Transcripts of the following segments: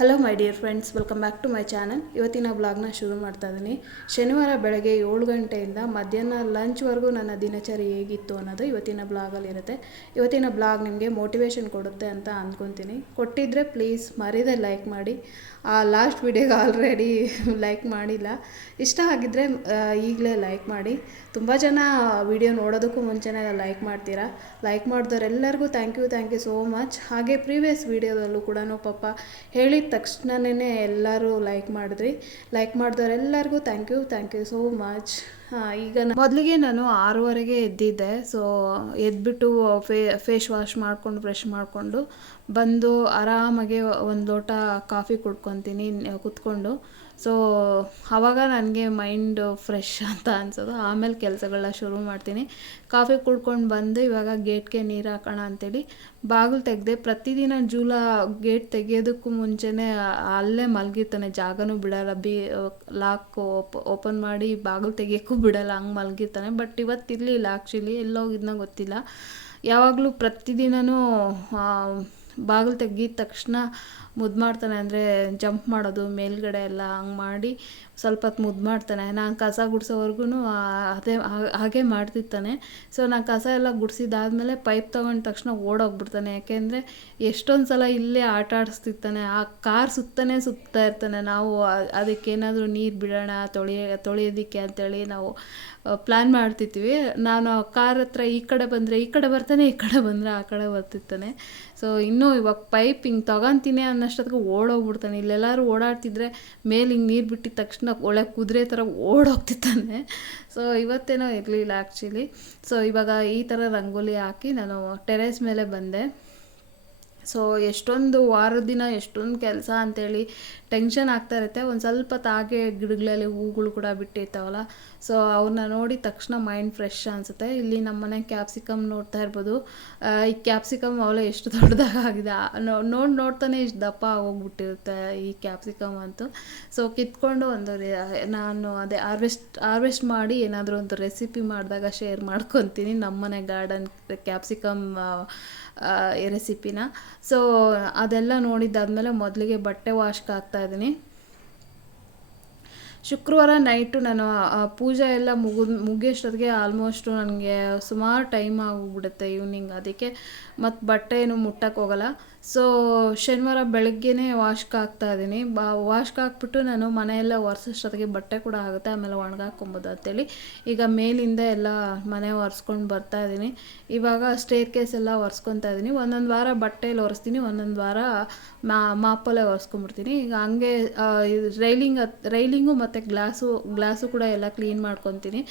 Hello my dear friends welcome back to my channel ಇವತ್ತಿನ ಬ್ಲಾಗ್ನ ಶುರು ಮಾಡ್ತಾ ಇದ್ದೀನಿ ಶನಿವಾರ ಬೆಳಗ್ಗೆ ಏಳು ಗಂಟೆಯಿಂದ ಮಧ್ಯಾಹ್ನ ಲಂಚ್ವರೆಗೂ ನನ್ನ ದಿನಚರಿ ಹೇಗಿತ್ತು ಅನ್ನೋದು ಇವತ್ತಿನ ಬ್ಲಾಗಲ್ಲಿರುತ್ತೆ ಇವತ್ತಿನ ಬ್ಲಾಗ್ ನಿಮಗೆ ಮೋಟಿವೇಶನ್ ಕೊಡುತ್ತೆ ಅಂತ ಅಂದ್ಕೊತೀನಿ ಕೊಟ್ಟಿದ್ದರೆ ಪ್ಲೀಸ್ ಮರೀದೆ ಲೈಕ್ ಮಾಡಿ. ಆ ಲಾಸ್ಟ್ ವಿಡಿಯೋಗೆ ಆಲ್ರೆಡಿ ಲೈಕ್ ಮಾಡಿಲ್ಲ. ಇಷ್ಟ ಆಗಿದ್ದರೆ ಈಗಲೇ ಲೈಕ್ ಮಾಡಿ. ತುಂಬ ಜನ ವಿಡಿಯೋ ನೋಡೋದಕ್ಕೂ ಮುಂಚೆನೇ ಲೈಕ್ ಮಾಡ್ತೀರಾ? Like ಮಾಡಿದವರೆಲ್ಲರಿಗೂ thank you thank you so much ಹಾಗೆ ಪ್ರೀವಿಯಸ್ ವೀಡಿಯೋದಲ್ಲೂ ಕೂಡ ಪಾಪ ಹೇಳಿದ ತಕ್ಷಣನೇ ಎಲ್ಲರೂ ಲೈಕ್ ಮಾಡಿದ್ರಿ. Like ಮಾಡಿದವರೆಲ್ಲರಿಗೂ thank you thank you so much ಈಗ ಮೊದಲಿಗೆ ನಾನು ಆರೂವರೆಗೆ ಎದ್ದಿದ್ದೆ. ಸೊ ಎದ್ಬಿಟ್ಟು ಫೇ ಫೇಸ್ ವಾಶ್ ಮಾಡಿಕೊಂಡು ಬ್ರಷ್ ಮಾಡಿಕೊಂಡು ಬಂದು ಆರಾಮಾಗೆ ಒಂದು ಲೋಟ ಕಾಫಿ ಕುಡ್ಕೊತೀನಿ, ಕುತ್ಕೊಂಡು. ಸೊ ಆವಾಗ ನನಗೆ ಮೈಂಡು ಫ್ರೆಶ್ ಅಂತ ಅನ್ಸೋದು. ಆಮೇಲೆ ಕೆಲಸಗಳನ್ನ ಶುರು ಮಾಡ್ತೀನಿ. ಕಾಫಿ ಕುಡ್ಕೊಂಡು ಬಂದು ಇವಾಗ ಗೇಟ್ಗೆ ನೀರು ಹಾಕೋಣ ಅಂತೇಳಿ ಬಾಗಿಲು ತೆಗೆದೆ ಪ್ರತಿದಿನ ಜೂಲ ಗೇಟ್ ತೆಗೆಯೋದಕ್ಕೂ ಮುಂಚೆನೇ ಅಲ್ಲೇ ಮಲಗಿರ್ತಾನೆ. ಜಾಗನೂ ಬಿಡಲ್ಲ. ಬಿ, ಲಾಕ್ ಓಪ್, ಓಪನ್ ಮಾಡಿ ಬಾಗಿಲು ತೆಗಿಯೋಕ್ಕೂ ಬಿಡಲ್ಲ. ಹಂಗೆ ಮಲಗಿರ್ತಾನೆ. ಬಟ್ ಇವತ್ತು ಇರಲಿಲ್ಲ ಆ್ಯಕ್ಚುಲಿ ಎಲ್ಲೋಗಿದ್ನ ಗೊತ್ತಿಲ್ಲ. ಯಾವಾಗಲೂ ಪ್ರತಿದಿನವೂ ಬಾಗಿಲು ತೆಗೆದ ತಕ್ಷಣ ಮುದ್ದು ಮಾಡ್ತಾನೆ ಅಂದರೆ ಜಂಪ್ ಮಾಡೋದು, ಮೇಲ್ಗಡೆ ಎಲ್ಲ ಹಂಗೆ ಮಾಡಿ ಸ್ವಲ್ಪ ಹೊತ್ತು ಮುದ್ದು ಮಾಡ್ತಾನೆ. ನಾನು ಕಸ ಗುಡಿಸೋವರೆಗೂ ಅದೇ ಹಾಗೆ ಮಾಡ್ತಿರ್ತಾನೆ. ಸೊ ನಾನು ಕಸ ಎಲ್ಲ ಗುಡಿಸಿದಾದ್ಮೇಲೆ ಪೈಪ್ ತೊಗೊಂಡ ತಕ್ಷಣ ಓಡೋಗ್ಬಿಡ್ತಾನೆ. ಯಾಕೆಂದರೆ ಎಷ್ಟೊಂದು ಸಲ ಇಲ್ಲೇ ಆಟ ಆಡಿಸ್ತಿರ್ತಾನೆ. ಆ ಕಾರ್ ಸುತ್ತನೇ ಸುತ್ತಾ ಇರ್ತಾನೆ. ನಾವು ಅದಕ್ಕೇನಾದರೂ ನೀರು ಬಿಡೋಣ, ತೊಳೆಯ, ತೊಳೆಯೋದಕ್ಕೆ ಅಂತೇಳಿ ನಾವು ಪ್ಲ್ಯಾನ್ ಮಾಡ್ತಿದ್ವಿ. ನಾನು ಕಾರ್ ಹತ್ರ ಈ ಕಡೆ ಬಂದರೆ ಈ ಕಡೆ ಬರ್ತಾನೆ, ಈ ಕಡೆ ಬಂದರೆ ಆ ಕಡೆ ಬರ್ತಿರ್ತಾನೆ. ಸೊ ಇನ್ನೂ ಇವಾಗ ಪೈಪ್ ಹಿಂಗೆ ತೊಗೊತೀನಿ ಅನ್ನೋಷ್ಟೊತ್ತಿಗೆ ಓಡೋಗ್ಬಿಡ್ತಾನೆ. ಇಲ್ಲೆಲ್ಲರೂ ಓಡಾಡ್ತಿದ್ರೆ ಮೇಲೆ ಹಿಂಗೆ ನೀರು ಬಿಟ್ಟಿದ ತಕ್ಷಣ ಒಳ್ಳೆ ಕುದುರೆ ಥರ ಓಡೋಗ್ತಿರ್ತಾನೆ. ಸೊ ಇವತ್ತೇನೋ ಇರಲಿಲ್ಲ ಆ್ಯಕ್ಚುಲಿ ಸೊ ಇವಾಗ ಈ ಥರ ರಂಗೋಲಿ ಹಾಕಿ ನಾನು ಟೆರೇಸ್ ಮೇಲೆ ಬಂದೆ. ಸೊ ಎಷ್ಟೊಂದು ವಾರದ ದಿನ, ಎಷ್ಟೊಂದು ಕೆಲಸ ಅಂತೇಳಿ ಟೆನ್ಷನ್ ಆಗ್ತಾ ಇರುತ್ತೆ. ಒಂದು ಸ್ವಲ್ಪ ತಾಗೆ ಗಿಡಗಳಲ್ಲಿ ಹೂಗಳು ಕೂಡ ಬಿಟ್ಟಿರ್ತಾವಲ್ಲ. ಸೊ ಅವ್ರನ್ನ ನೋಡಿ ತಕ್ಷಣ ಮೈಂಡ್ ಫ್ರೆಶ್ ಅನಿಸುತ್ತೆ. ಇಲ್ಲಿ ನಮ್ಮ ಮನೆ ಕ್ಯಾಪ್ಸಿಕಮ್ ನೋಡ್ತಾ ಇರ್ಬೋದು. ಈ ಕ್ಯಾಪ್ಸಿಕಮ್ ಅವಲೇ ಎಷ್ಟು ದೊಡ್ಡದಾಗಿದೆ. ನೋಡಿ, ನೋಡ್ತಾನೆ ಇಷ್ಟು ದಪ್ಪ ಹೋಗ್ಬಿಟ್ಟಿರುತ್ತೆ ಈ ಕ್ಯಾಪ್ಸಿಕಮ್ ಅಂತೂ. ಸೊ ಕಿತ್ಕೊಂಡು ಒಂದು ನಾನು ಅದೇ ಹಾರ್ವೆಸ್ಟ್ ಹಾರ್ವೆಸ್ಟ್ ಮಾಡಿ ಏನಾದರೂ ಒಂದು ರೆಸಿಪಿ ಮಾಡಿದಾಗ ಶೇರ್ ಮಾಡ್ಕೊತೀನಿ ನಮ್ಮನೆ ಗಾರ್ಡನ್ ಕ್ಯಾಪ್ಸಿಕಮ್ ರೆಸಿಪಿನ ಸೊ ಅದೆಲ್ಲ ನೋಡಿದ್ದಾದಮೇಲೆ ಮೊದಲಿಗೆ ಬಟ್ಟೆ ವಾಶ್ಗೆ ಹಾಕ್ತಾಯಿದ್ದೀನಿ ಶುಕ್ರವಾರ ನೈಟು ನಾನು ಪೂಜೆ ಎಲ್ಲ ಮುಗಿದ್ ಮುಗಿಯೋಷ್ಟೊತ್ತಿಗೆ ಆಲ್ಮೋಸ್ಟು ನನಗೆ ಸುಮಾರು ಟೈಮ್ ಆಗಿಬಿಡುತ್ತೆ ಈವ್ನಿಂಗ್ ಅದಕ್ಕೆ ಮತ್ತು ಬಟ್ಟೆ ಏನು ಮುಟ್ಟಕ್ಕೆ ಹೋಗಲ್ಲ. ಸೊ ಶನಿವಾರ ಬೆಳಗ್ಗೆನೇ ವಾಶ್ಗೆ ಹಾಕ್ತಾ ಇದ್ದೀನಿ. ಬಾ ವಾಶ್ಗೆ ಹಾಕ್ಬಿಟ್ಟು ನಾನು ಮನೆಯೆಲ್ಲ ಒರೆಸೋಷ್ಟೊತ್ತಿಗೆ ಬಟ್ಟೆ ಕೂಡ ಆಗುತ್ತೆ. ಆಮೇಲೆ ಒಣಗಾಕೊಬೋದು ಅಂತೇಳಿ. ಈಗ ಮೇಲಿಂದ ಎಲ್ಲ ಮನೆ ಒರೆಸ್ಕೊಂಡು ಬರ್ತಾ ಇದ್ದೀನಿ. ಇವಾಗ ಸ್ಟೇರ್ ಕೇಸ್ ಎಲ್ಲ ಒರೆಸ್ಕೊತಾ ಇದ್ದೀನಿ. ಒಂದೊಂದು ವಾರ ಬಟ್ಟೆಯಲ್ಲಿ ಒರೆಸ್ತೀನಿ. ಒಂದೊಂದು ವಾರ ಮಾ ಮಾಪಲ್ಲೇ ಒರೆಸ್ಕೊಂಡ್ಬಿಡ್ತೀನಿ. ಈಗ ಹಂಗೆ ರೈಲಿಂಗ್ ರೈಲಿಂಗು ಮತ್ತು ಗ್ಲಾಸು ಗ್ಲಾಸು ಕೂಡ ಎಲ್ಲ ಕ್ಲೀನ್ ಮಾಡ್ಕೊತೀನಿ.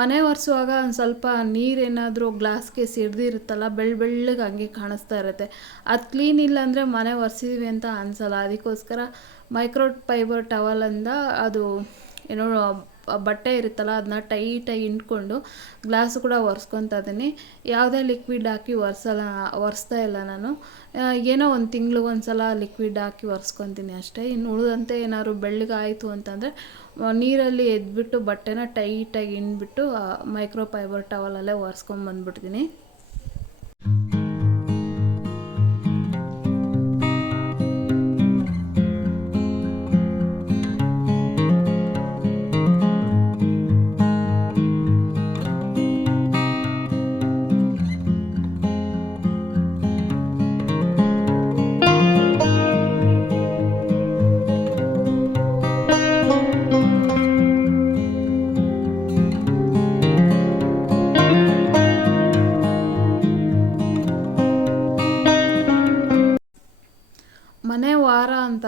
ಮನೆ ಒರೆಸುವಾಗ ಒಂದು ಸ್ವಲ್ಪ ನೀರೇನಾದರೂ ಗ್ಲಾಸ್ಗೆ ಸಿಡ್ದಿರುತ್ತಲ್ಲ ಬೆಳ್ಳ ಬೆಳ್ಳಗೆ ಹಂಗೆ ಕಾಣಿಸ್ತಾ ಇರುತ್ತೆ. ಅದು ಕ್ಲೀನ್ ಏನಿಲ್ಲ ಅಂದರೆ ಮನೆ ಒರೆಸಿದ್ವಿ ಅಂತ ಅನಿಸಲ್ಲ. ಅದಕ್ಕೋಸ್ಕರ ಮೈಕ್ರೋ ಫೈಬರ್ ಟವಲಿಂದ ಅದು ಏನೋ ಬಟ್ಟೆ ಇರುತ್ತಲ್ಲ ಅದನ್ನ ಟೈಟಾಗಿ ಇಂಟ್ಕೊಂಡು ಗ್ಲಾಸ್ ಕೂಡ ಒರೆಸ್ಕೊತಾ ಇದ್ದೀನಿ ಯಾವುದೇ ಲಿಕ್ವಿಡ್ ಹಾಕಿ ಒರೆಸಲ್ಲ, ಒರೆಸ್ತಾ ಇಲ್ಲ ನಾನು. ಏನೋ ಒಂದು ತಿಂಗಳು ಒಂದು ಸಲ ಲಿಕ್ವಿಡ್ ಹಾಕಿ ಒರೆಸ್ಕೊತೀನಿ ಅಷ್ಟೇ. ಇನ್ನು ಉಳಿದಂತೆ ಏನಾದ್ರು ಬೆಳ್ಳಗಾಯಿತು ಅಂತಂದರೆ ನೀರಲ್ಲಿ ಎದ್ಬಿಟ್ಟು ಬಟ್ಟೆನ ಟೈಟಾಗಿ ಇಂಡ್ಬಿಟ್ಟು ಮೈಕ್ರೋ ಫೈಬರ್ ಟವಲಲ್ಲೇ ಒರೆಸ್ಕೊಂಬಂದ್ಬಿಡ್ತೀನಿ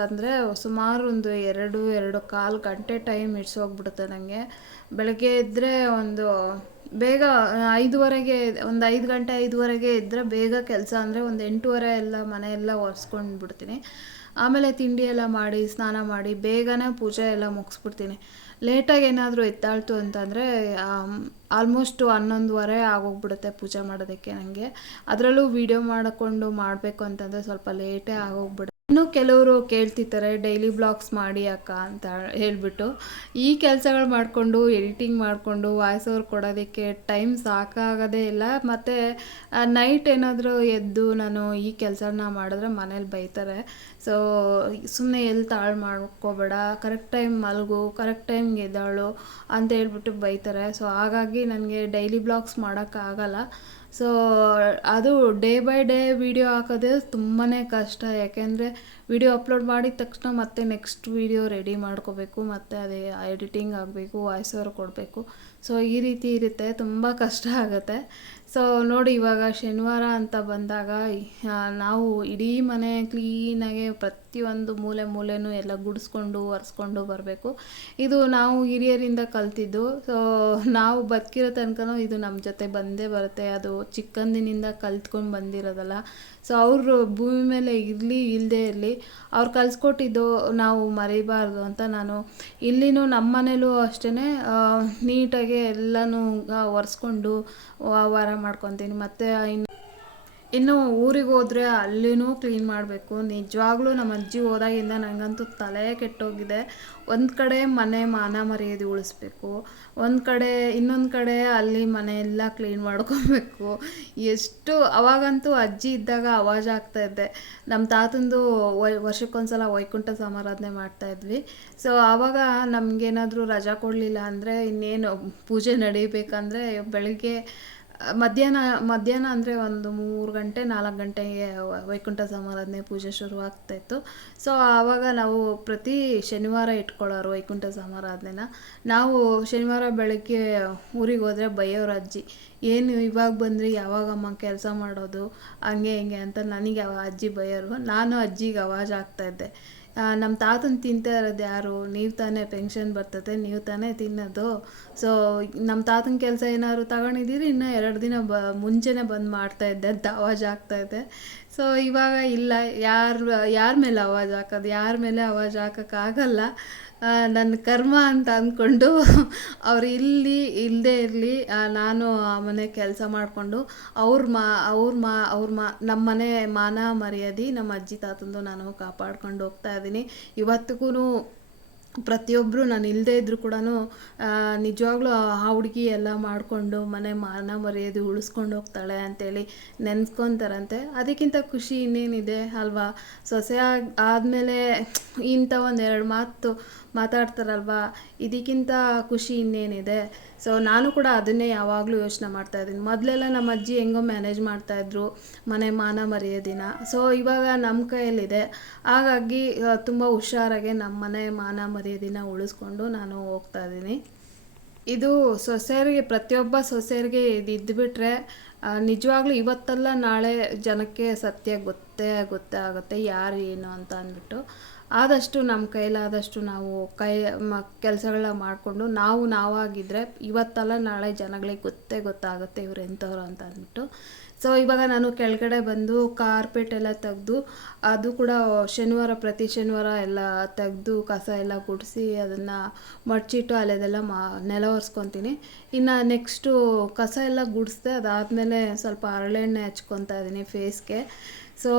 ವಾರ ಅಂತಂದರೆ ಸುಮಾರು ಒಂದು ಎರಡು ಎರಡು ಕಾಲು ಗಂಟೆ ಟೈಮ್ ಇಡ್ಸೋಗ್ಬಿಡುತ್ತೆ ನನಗೆ ಬೆಳಗ್ಗೆ ಎದ್ದರೆ ಒಂದು ಬೇಗ, ಐದುವರೆಗೆ, ಒಂದು ಐದು ಗಂಟೆ ಐದುವರೆಗೆ ಇದ್ದರೆ ಬೇಗ ಕೆಲಸ ಅಂದರೆ ಒಂದು ಎಂಟೂವರೆ ಎಲ್ಲ ಮನೆಯೆಲ್ಲ ಒರೆಸ್ಕೊಂಡು ಬಿಡ್ತೀನಿ ಆಮೇಲೆ ತಿಂಡಿ ಎಲ್ಲ ಮಾಡಿ, ಸ್ನಾನ ಮಾಡಿ ಬೇಗನೆ ಪೂಜೆ ಎಲ್ಲ ಮುಗಿಸ್ಬಿಡ್ತೀನಿ. ಲೇಟಾಗಿ ಏನಾದರೂ ಎತ್ತಾಳ್ತು ಅಂತಂದರೆ ಆಲ್ಮೋಸ್ಟು ಹನ್ನೊಂದುವರೆ ಆಗೋಗ್ಬಿಡುತ್ತೆ ಪೂಜೆ ಮಾಡೋದಕ್ಕೆ ನನಗೆ ಅದರಲ್ಲೂ ವೀಡಿಯೋ ಮಾಡಿಕೊಂಡು ಮಾಡಬೇಕು ಅಂತಂದರೆ ಸ್ವಲ್ಪ ಲೇಟೇ ಆಗೋಗ್ಬಿಡುತ್ತೆ. ಇನ್ನು ಕೆಲವರು ಕೇಳ್ತಿರ್ತಾರೆ, ಡೈಲಿ ಬ್ಲಾಗ್ಸ್ ಮಾಡಿ ಅಕ್ಕ ಅಂತ ಹೇಳಿಬಿಟ್ಟು. ಈ ಕೆಲಸಗಳು ಮಾಡಿಕೊಂಡು, ಎಡಿಟಿಂಗ್ ಮಾಡಿಕೊಂಡು, ವಾಯ್ಸ್ ಓವರ್ ಕೊಡೋದಕ್ಕೆ ಟೈಮ್ ಸಾಕಾಗೋದೇ ಇಲ್ಲ. ಮತ್ತು ನೈಟ್ ಏನಾದರೂ ಎದ್ದು ನಾನು ಈ ಕೆಲಸನ ಮಾಡಿದ್ರೆ ಮನೇಲಿ ಬೈತಾರೆ. ಸೊ ಸುಮ್ಮನೆ ಎಲ್ಲಿ ತಾಳು ಮಾಡ್ಕೋಬೇಡ ಕರೆಕ್ಟ್ ಟೈಮ್ ಮಲಗು ಕರೆಕ್ಟ್ ಟೈಮ್ ಎದ್ದಾಳು ಅಂತ ಹೇಳ್ಬಿಟ್ಟು ಬೈತಾರೆ. ಸೊ ಹಾಗಾಗಿ ನನಗೆ ಡೈಲಿ ಬ್ಲಾಗ್ಸ್ ಮಾಡೋಕ್ಕಾಗಲ್ಲ ಸೊ ಅದು ಡೇ ಬೈ ಡೇ ವಿಡಿಯೋ ಹಾಕೋದೇ ತುಂಬಾ ಕಷ್ಟ. ಯಾಕೆಂದರೆ ವಿಡಿಯೋ ಅಪ್ಲೋಡ್ ಮಾಡಿದ ತಕ್ಷಣ ಮತ್ತೆ ನೆಕ್ಸ್ಟ್ ವಿಡಿಯೋ ರೆಡಿ ಮಾಡ್ಕೋಬೇಕು, ಮತ್ತು ಅದೇ ಎಡಿಟಿಂಗ್ ಆಗಬೇಕು ವಾಯ್ಸ್ ಓವರ್ ಕೊಡಬೇಕು. ಸೊ ಈ ರೀತಿ ಇರುತ್ತೆ. ತುಂಬ ಕಷ್ಟ ಆಗುತ್ತೆ. ಸೊ ನೋಡಿ, ಇವಾಗ ಶನಿವಾರ ಅಂತ ಬಂದಾಗ ನಾವು ಇಡೀ ಮನೆ ಕ್ಲೀನಾಗೆ ಪ್ರತಿಯೊಂದು ಮೂಲೆ ಮೂಲೆನೂ ಎಲ್ಲ ಗುಡಿಸ್ಕೊಂಡು, ಒರೆಸ್ಕೊಂಡು ಬರಬೇಕು. ಇದು ನಾವು ಹಿರಿಯರಿಂದ ಕಲ್ತಿದ್ದು. ಸೊ ನಾವು ಬದುಕಿರೋ ತನಕನೂ ಇದು ನಮ್ಮ ಜೊತೆ ಬಂದೇ ಬರುತ್ತೆ. ಅದು ಚಿಕ್ಕಂದಿನಿಂದ ಕಲ್ತ್ಕೊಂಡು ಬಂದಿರೋದಲ್ಲ. ಸೊ ಅವರು ಭೂಮಿ ಮೇಲೆ ಇರಲಿ ಇಲ್ಲದೇ ಇರಲಿ, ಅವ್ರು ಕಲಿಸ್ಕೊಟ್ಟಿದ್ದು ನಾವು ಮರಿಬಾರ್ದು ಅಂತ ನಾನು ಇಲ್ಲಿನೂ ನಮ್ಮ ಮನೇಲೂ ಅಷ್ಟೇ ನೀಟಾಗಿ ಎಲ್ಲನೂ ಒರೆಸ್ಕೊಂಡು ವಾರ ಮಾಡ್ಕೊತೀನಿ. ಮತ್ತು ಇನ್ನು ಇನ್ನು ಊರಿಗೆ ಹೋದರೆ ಅಲ್ಲಿನೂ ಕ್ಲೀನ್ ಮಾಡಬೇಕು. ನಿಜವಾಗ್ಲೂ ನಮ್ಮ ಅಜ್ಜಿ ಹೋದಾಗಿಂದ ನನಗಂತೂ ತಲೆ ಕೆಟ್ಟೋಗಿದೆ. ಒಂದು ಕಡೆ ಮನೆ ಮಾನ ಮರ್ಯಾದೆ ಉಳಿಸ್ಬೇಕು. ಒಂದು ಕಡೆ, ಇನ್ನೊಂದು ಕಡೆ ಅಲ್ಲಿ ಮನೆ ಎಲ್ಲ ಕ್ಲೀನ್ ಮಾಡ್ಕೊಬೇಕು. ಎಷ್ಟು, ಅವಾಗಂತೂ ಅಜ್ಜಿ ಇದ್ದಾಗ ಅವಾಜ್ ಆಗ್ತಾಯಿದ್ದೆ ನಮ್ಮ ತಾತಂದು ವರ್ಷಕ್ಕೊಂದ್ಸಲ ವೈಕುಂಠ ಸಮಾರಾಧನೆ ಮಾಡ್ತಾಯಿದ್ವಿ ಸೊ ಆವಾಗ ನಮಗೇನಾದರೂ ರಜಾ ಕೊಡಲಿಲ್ಲ ಅಂದರೆ ಇನ್ನೇನು ಪೂಜೆ ನಡೀಬೇಕಂದ್ರೆ ಬೆಳಗ್ಗೆ ಮಧ್ಯಾಹ್ನ ಮಧ್ಯಾಹ್ನ ಅಂದರೆ ಒಂದು ಮೂರು ಗಂಟೆ, ನಾಲ್ಕು ಗಂಟೆಗೆ ವೈಕುಂಠ ಸಮಾರಾಧನೆ ಪೂಜೆ ಶುರು ಆಗ್ತಾಯಿತ್ತು ಸೊ ಆವಾಗ ನಾವು ಪ್ರತಿ ಶನಿವಾರ ಇಟ್ಕೊಳ್ಳೋರು ವೈಕುಂಠ ಸಮಾರಾಧನೆನ. ನಾವು ಶನಿವಾರ ಬೆಳಗ್ಗೆ ಊರಿಗೆ ಹೋದರೆ ಬೈಯೋರು ಅಜ್ಜಿ, ಏನು ಇವಾಗ ಬಂದ್ರಿ? ಯಾವಾಗಮ್ಮ ಕೆಲಸ ಮಾಡೋದು? ಹಂಗೆ, ಹಿಂಗೆ ಅಂತ ನನಗೆ ಅವ, ಅಜ್ಜಿ ಬೈಯೋರು ನಾನು ಅಜ್ಜಿಗೆ ಅವಾಜ್ ಆಗ್ತಾಯಿದ್ದೆ ನಮ್ಮ ತಾತನ ತಿಂತಾ ಇರೋದು ಯಾರು? ನೀವು ತಾನೇ ಪೆನ್ಷನ್ ಬರ್ತದೆ ನೀವು ತಾನೇ ತಿನ್ನೋದು. ಸೊ ನಮ್ಮ ತಾತನ ಕೆಲಸ ಏನಾದ್ರು ತಗೊಂಡಿದ್ದೀರಿ? ಇನ್ನೂ ಎರಡು ದಿನ ಬ, ಮುಂಚೆನೇ ಬಂದು ಮಾಡ್ತಾ ಇದ್ದೆ, ಅಂತ ಆವಾಜ್ ಆಗ್ತಾ ಇದೆ. ಸೊ ಇವಾಗ ಇಲ್ಲ. ಯಾರು, ಯಾರ ಮೇಲೆ ಅವಾಜ್ ಹಾಕೋದು? ಯಾರ ಮೇಲೆ ಅವಾಜ್ ಹಾಕೋಕ್ಕಾಗಲ್ಲ ನನ್ನ ಕರ್ಮ ಅಂತ ಅಂದ್ಕೊಂಡು ಅವ್ರು ಇಲ್ಲಿ ಇಲ್ಲದೇ ಇರಲಿ. ನಾನು ಆ ಮನೆ ಕೆಲಸ ಮಾಡಿಕೊಂಡು ಅವ್ರ ಮಾ ಅವ್ರ ಮಾ ಅವ್ರ ಮಾ ನಮ್ಮ ಮನೆ ಮಾನ ಮರ್ಯಾದೆ ನಮ್ಮ ಅಜ್ಜಿ ತಾತಂದು ನಾನು ಕಾಪಾಡ್ಕೊಂಡು ಹೋಗ್ತಾ ಇದ್ದೀನಿ. ಇವತ್ತಿಗೂ ಪ್ರತಿಯೊಬ್ಬರು ನಾನು ಇಲ್ಲದೇ ಇದ್ದರೂ ಕೂಡ ನಿಜವಾಗ್ಲೂ ಆ ಹುಡುಗಿ ಎಲ್ಲ ಮಾಡಿಕೊಂಡು ಮನೆ ಮಾನ ಮರ್ಯಾದೆ ಉಳಿಸ್ಕೊಂಡು ಹೋಗ್ತಾಳೆ ಅಂತೇಳಿ ನೆನೆಸ್ಕೊತಾರಂತೆ. ಅದಕ್ಕಿಂತ ಖುಷಿ ಇನ್ನೇನಿದೆ ಅಲ್ವಾ? ಸೊಸೆ ಆದಮೇಲೆ ಇಂಥ ಒಂದೆರಡು ಮಾತು ಮಾತಾಡ್ತಾರಲ್ವಾ? ಇದಕ್ಕಿಂತ ಖುಷಿ ಇನ್ನೇನಿದೆ? ಸೊ ನಾನು ಕೂಡ ಅದನ್ನೇ ಯಾವಾಗಲೂ ಯೋಚನೆ ಮಾಡ್ತಾ ಇದ್ದೀನಿ. ಮೊದಲೆಲ್ಲ ನಮ್ಮ ಅಜ್ಜಿ ಹೆಂಗೋ ಮ್ಯಾನೇಜ್ ಮಾಡ್ತಾಯಿದ್ರು ಮನೆ ಮಾನ ಮರ್ಯಾದಿನ. ಸೊ ಇವಾಗ ನಮ್ಮ ಕೈಯಲ್ಲಿದೆ. ಹಾಗಾಗಿ ತುಂಬ ಹುಷಾರಾಗಿ ನಮ್ಮ ಮನೆ ಮಾನ ಮರ್ಯಾದಿನ ಉಳಿಸ್ಕೊಂಡು ನಾನು ಹೋಗ್ತಾ ಇದ್ದೀನಿ. ಇದು ಸೊಸೆಯರಿಗೆ, ಪ್ರತಿಯೊಬ್ಬ ಸೊಸೆಯರಿಗೆ ಇದು ಇದ್ದುಬಿಟ್ರೆ ನಿಜವಾಗ್ಲೂ ಇವತ್ತಲ್ಲ ನಾಳೆ ಜನಕ್ಕೆ ಸತ್ಯ ಗೊತ್ತೇ ಗೊತ್ತೇ ಆಗುತ್ತೆ, ಯಾರು ಏನು ಅಂತ ಅಂದ್ಬಿಟ್ಟು. ಆದಷ್ಟು ನಮ್ಮ ಕೈಲಾದಷ್ಟು ನಾವು ಕೈ, ಮ ಕೆಲಸಗಳನ್ನ ಮಾಡಿಕೊಂಡು ನಾವು ನಾವಾಗಿದ್ದರೆ ಇವತ್ತಲ್ಲ ನಾಳೆ ಜನಗಳಿಗೆ ಗೊತ್ತೇ ಗೊತ್ತಾಗುತ್ತೆ ಇವರು ಎಂಥವ್ರು ಅಂತ ಅಂದ್ಬಿಟ್ಟು. ಸೊ ಇವಾಗ ನಾನು ಕೆಳಗಡೆ ಬಂದು ಕಾರ್ಪೆಟ್ ಎಲ್ಲ ತೆಗೆದು, ಅದು ಕೂಡ ಶನಿವಾರ, ಪ್ರತಿ ಶನಿವಾರ ಎಲ್ಲ ತೆಗೆದು ಕಸ ಎಲ್ಲ ಗುಡಿಸಿ ಅದನ್ನು ಮಡ್ಚಿಟ್ಟು ಅಲ್ಲೆದೆಲ್ಲ ಮಾ ನೆಲ ಒರೆಸ್ಕೊತೀನಿ ಇನ್ನು ನೆಕ್ಸ್ಟು ಕಸ ಎಲ್ಲ ಗುಡಿಸ್ದೆ ಅದಾದಮೇಲೆ ಸ್ವಲ್ಪ ಹರಳೆಣ್ಣೆ ಹಚ್ಕೊತಾ ಇದ್ದೀನಿ ಫೇಸ್ಗೆ ಸೊ